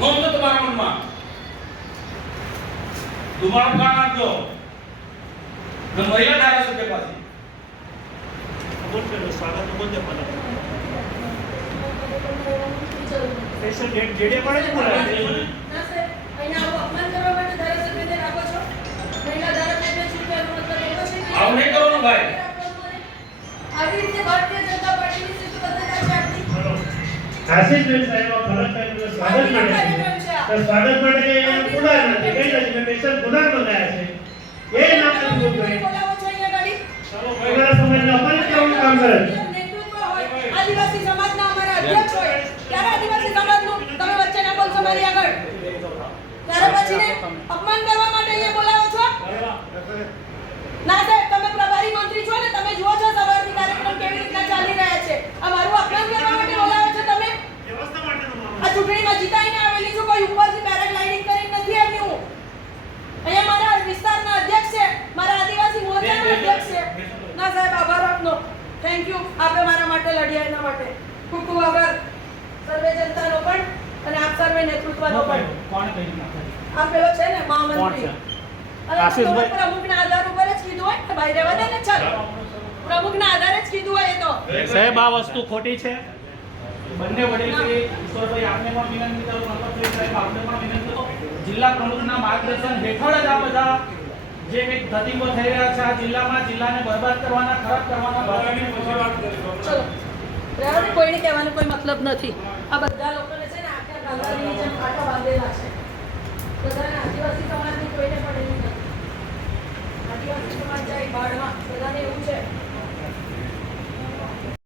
નોંધ લો તમારા મનમાં. તમારો કામ આપજો ને મહિલા ધારાસભ્ય પાસે સ્વાગત બોલજો સ્પેશિયલ જેડે પડે છે બોલાવે ના સર, અહીંયા આવું અપમાન કરવા માટે ધારાસભ્યને રાખો છો. મહિલા ધારાસભ્ય છે કે એનો મતલબ એવો છે કે આવું નહીં કરવાનું ભાઈ. આવી રીતે ભારતીય જનતા પાર્ટીની સ્થિતિ બદલાઈ છે આપણી. આશીષબેન સાહેબ ફરજ કરીને સ્વાગત માટે તો સ્વાગત માટે પુનાર નથી કઈ નથી સ્પેશિયલ પુનાર બનાયા છે એ નામ નથી બોલવું બોલાવો છો અહીંયા ગાડી. અમારા સમાજને અપમાનિત કરવાનું કામ કરે છે. નેતૃત્વ હોય, આદિવાસી સમાજના અમારા અધ્યક્ષ હોય, ત્યારે આદિવાસી સમાજનું તમે વચ્ચે ના બોલશો મારી આગળ. ત્યારે પછી ને અપમાન કરવા માટે અહીંયા બોલાવો છો. ના સાહેબ, તમે પ્રભારી મંત્રી છો ને, તમે જુઓ છો સવારથી કાર્યક્રમ કેવી રીતના ચાલી રહ્યા છે. અમારું અપમાન કરવા માટે બોલાવો છો તમે. આ ચૂંટણીમાં જીતાઈને આવેલી છું, કોઈ ઉપરથી પેરાગ્લાઇડિંગ કરીને નથી આવી હું. અહીંયા મારા વિસ્તારના અધ્યક્ષ છે, મારા આદિવાસી મોરચાના અધ્યક્ષ છે. ના સાહેબ, આભાર આપનો. Thank you. આપે મારા માટે લડ્યા એના માટે ખૂબ ખૂબ આભાર. સર્વે જનતાનો પણ અને આપ સર્વે નેતૃત્વનો પણ. કોણ કહી નાખે આ પેલો છે ને કોણ મહામંત્રી. છે? અને આશીષભાઈ. પ્રમુખના આધાર ઉપર જ કીધું હોય ને ભાઈ, રહેવા દે ને. ચાલો, પ્રમુખના આધારે જ કીધું હોય એ તો. સાહેબ આ વસ્તુ ખોટી છે. બંને વડીલ શ્રી ઈશ્વરભાઈ આપને પણ વિનંતી કરું, મતલબ સાહેબ આપને પણ વિનંતી કરું, જિલ્લા પ્રમુખના માર્ગદર્શન હેઠળ જ આ બધા જે કંઈક ધતિંગો થઈ રહ્યા છે આ જિલ્લામાં, જિલ્લાને બરબાદ કરવાના, ખરાબ કરવાના બારાની પછી વાત કરીશું. ચલો, રહેવા દે. કોઈને કહેવાનો કોઈ મતલબ નથી. આ બધા લોકોને છે ને આખા ગાંધારીની જેમ કાંટા બાંધેલા છે. બધાને આદિવાસી સમાજની કોઈને પણ એવું નથી. આદિવાસી સમાજ જાય બાળમાં, બધાને એવું છે